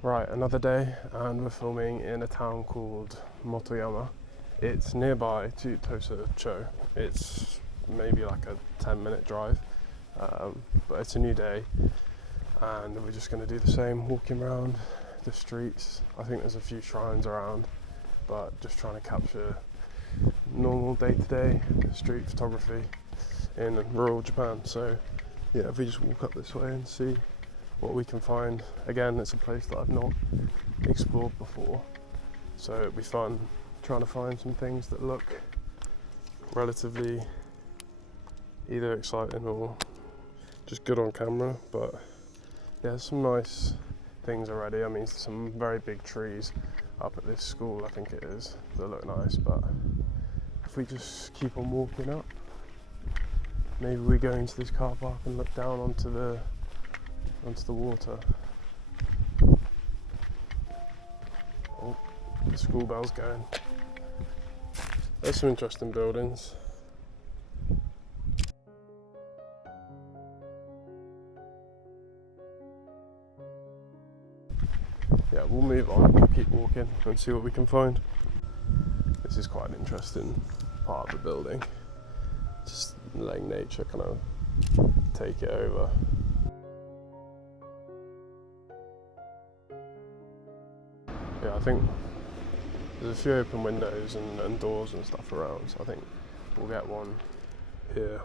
Right, another day, and we're filming in a town called Motoyama. It's nearby to Cho. It's maybe like a 10-minute drive, but it's a new day, and we're just going to do the same, walking around the streets. I think there's a few shrines around, but just trying to capture normal day-to-day street photography in rural Japan. So yeah, if we just walk up this way and see what we can find. Again, it's a place that I've not explored before, so it'll be fun trying to find some things that look relatively either exciting or just good on camera. But yeah, there's some nice things already. I mean, some very big trees up at this school, I think it is, that look nice. But if we just keep on walking up, maybe we go into this car park and look down onto the water. Oh, the school bell's going. There's some interesting buildings. Yeah, we'll move on, we'll keep walking and see what we can find. This is quite an interesting part of the building. Just letting nature kind of take it over. Yeah, I think there's a few open windows and doors and stuff around, so I think we'll get one here.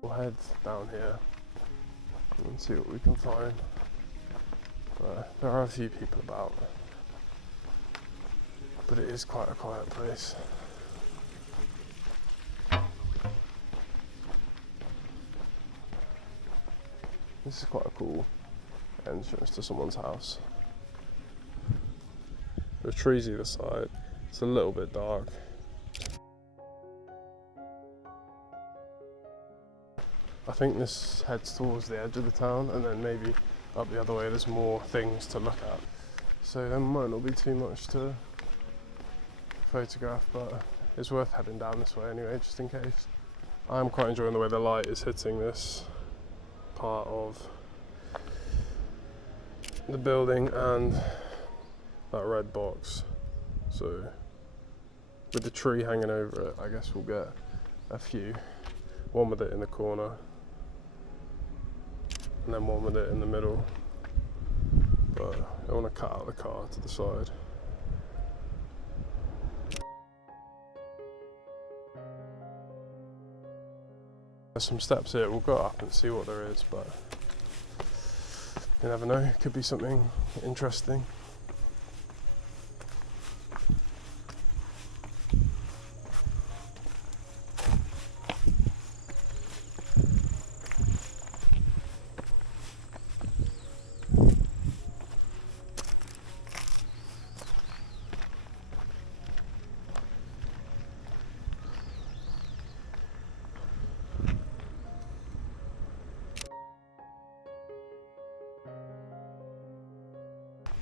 We'll head down here and see what we can find. There are a few people about, but it is quite a quiet place. This is quite a cool entrance to someone's house. There's trees either side. It's a little bit dark. I think this heads towards the edge of the town, and then maybe up the other way there's more things to look at. So there might not be too much to photograph, but it's worth heading down this way anyway, just in case. I'm quite enjoying the way the light is hitting this part of the building and that red box. So with the tree hanging over it, I guess we'll get a few. One with it in the corner, and then one with it in the middle. But I want to cut out the car to the side. There's some steps here, we'll go up and see what there is, but you never know, it could be something interesting.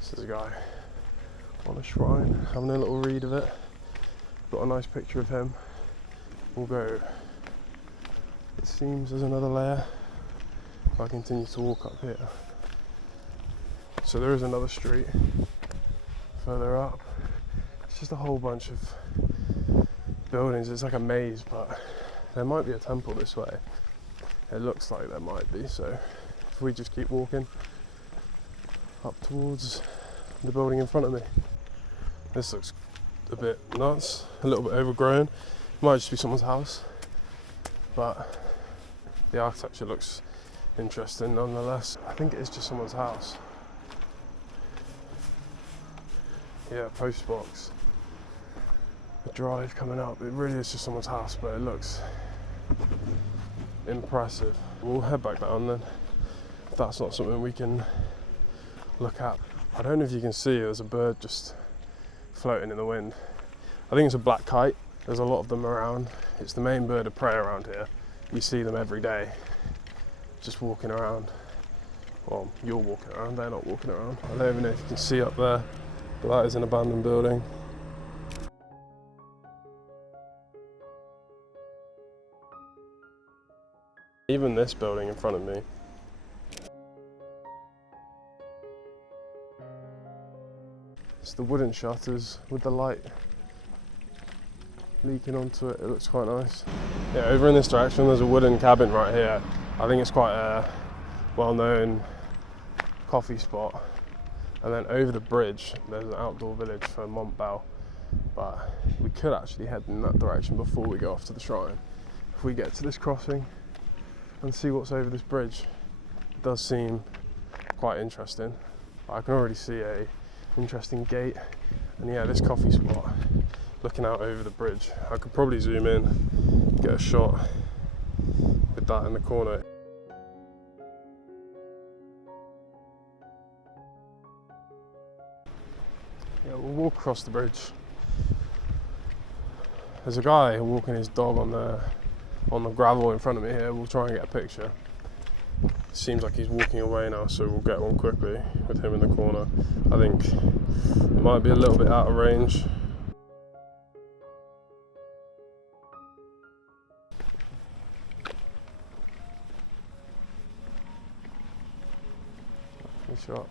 This is a guy on a shrine having a little read of it. Got a nice picture of him. We'll go. It seems there's another layer if I continue to walk up here. So there is another street further up. It's just a whole bunch of buildings. It's like a maze, but there might be a temple this way. It looks like there might be, so if we just keep walking up towards the building in front of me. This looks a bit nuts, a little bit overgrown. Might just be someone's house, but the architecture looks interesting nonetheless. I think it is just someone's house. Yeah, post box. The drive coming up, it really is just someone's house, but it looks impressive. We'll head back down then, if that's not something we can look at. I don't know if you can see, there's a bird just floating in the wind. I think it's a black kite. There's a lot of them around. It's the main bird of prey around here. You see them every day, just walking around. Well, you're walking around, they're not walking around. I don't even know if you can see up there, but that is an abandoned building. Even this building in front of me. It's the wooden shutters with the light leaking onto it. It looks quite nice. Yeah, over in this direction there's a wooden cabin right here. I think it's quite a well-known coffee spot. And then over the bridge there's an outdoor village for Montbell. But we could actually head in that direction before we go off to the shrine. If we get to this crossing and see what's over this bridge, it does seem quite interesting. I can already see a interesting gate, and yeah, this coffee spot looking out over the bridge. I could probably zoom in, get a shot with that in the corner. Yeah, we'll walk across the bridge. There's a guy walking his dog on the gravel in front of me here. We'll try and get a picture. Seems like he's walking away now, so we'll get one quickly with him in the corner. I think it might be a little bit out of range. Good shot.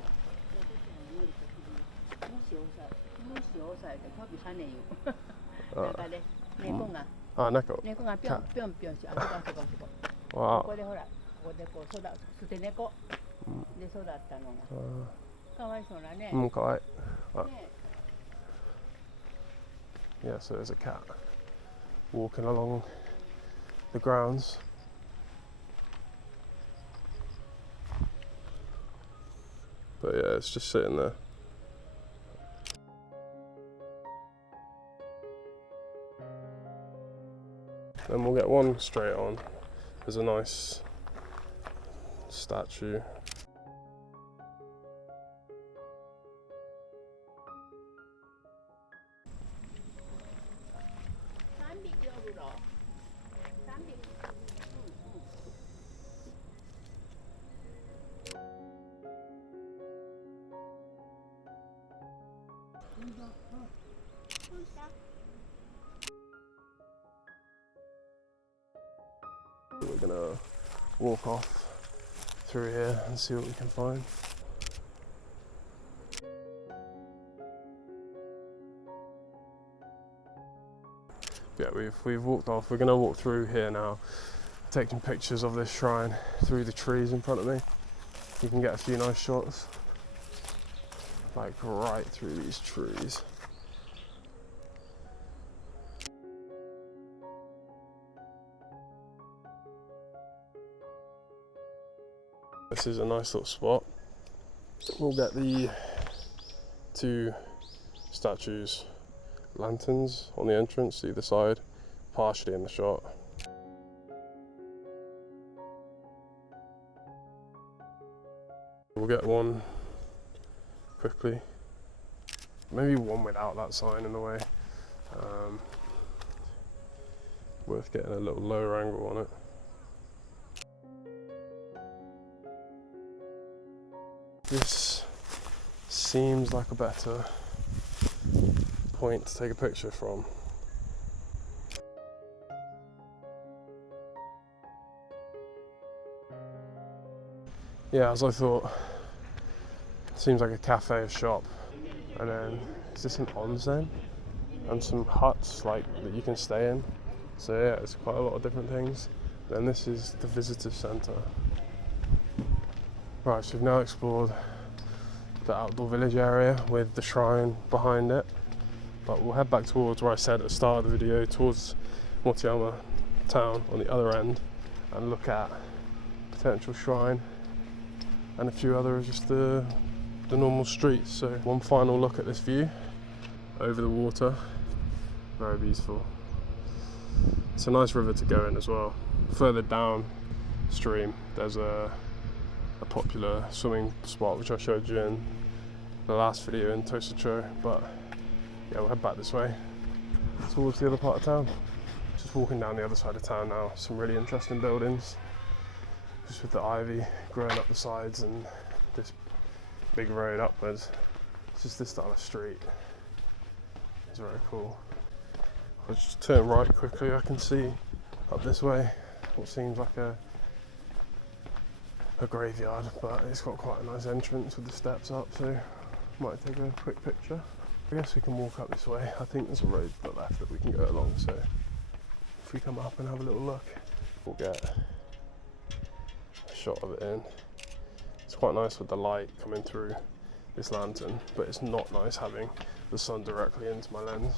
Neko. Wow. Yeah, so there's a cat walking along the grounds. But yeah, it's just sitting there. Then we'll get one straight on. There's a nice statue. We're gonna walk off through here and see what we can find. Yeah, we've walked off. We're gonna walk through here now, taking pictures of this shrine through the trees in front of me. You can get a few nice shots, like right through these trees. This is a nice little spot. We'll get the two statues, lanterns on the entrance either side, partially in the shot. We'll get one quickly, maybe one without that sign in the way. Worth getting a little lower angle on it. This seems like a better point to take a picture from. Yeah, as I thought, seems like a cafe or shop. And then, is this an onsen? And some huts like that you can stay in. So yeah, it's quite a lot of different things. Then this is the visitor centre. Right, so we've now explored the outdoor village area with the shrine behind it. But we'll head back towards where I said at the start of the video, towards Motoyama town on the other end, and look at potential shrine and a few other just the normal streets. So one final look at this view over the water, very beautiful. It's a nice river to go in as well. Further downstream there's a popular swimming spot which I showed you in the last video in Tosacho, but yeah, we'll head back this way towards the other part of town. Just walking down the other side of town now. Some really interesting buildings, just with the ivy growing up the sides and this big road upwards. It's just this style of street. It's very cool. I'll just turn right quickly. I can see up this way what seems like a a graveyard, but it's got quite a nice entrance with the steps up, so might take a quick picture. I guess we can walk up this way. I think there's a road to the left that we can go along, so if we come up and have a little look, we'll get a shot of it in. It's quite nice with the light coming through this lantern, but it's not nice having the sun directly into my lens.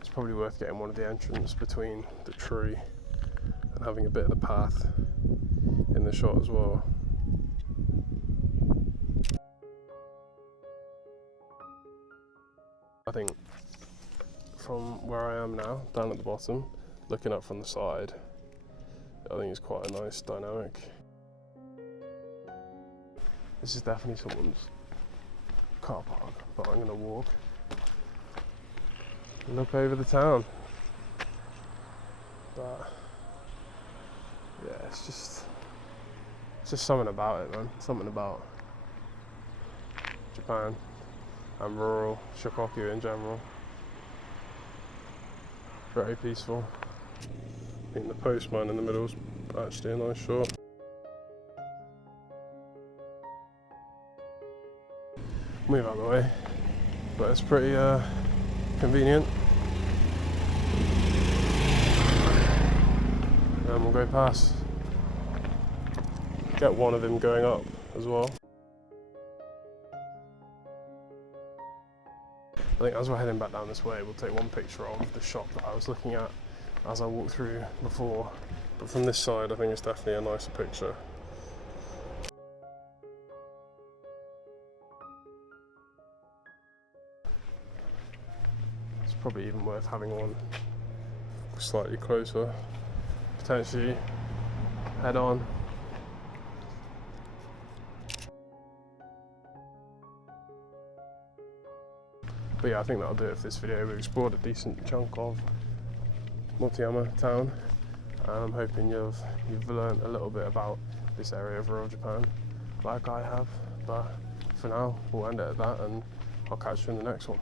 It's probably worth getting one of the entrance between the tree and having a bit of the path in the shot as well. I think from where I am now, down at the bottom, looking up from the side, I think it's quite a nice dynamic. This is definitely someone's car park, but I'm going to walk and look over the town. But yeah, it's just something about it, man. Something about Japan and rural Shikoku in general. Very peaceful. I think the postman in the middle is actually a nice shot. Move out of the way, but it's pretty convenient. And we'll go past. Get one of them going up as well. I think as we're heading back down this way, we'll take one picture of the shop that I was looking at as I walked through before. But from this side, I think it's definitely a nicer picture. It's probably even worth having one slightly closer, potentially head on. But yeah, I think that'll do it for this video. We've explored a decent chunk of Motoyama town, and I'm hoping you've learned a little bit about this area of rural Japan, like I have. But for now, we'll end it at that, and I'll catch you in the next one.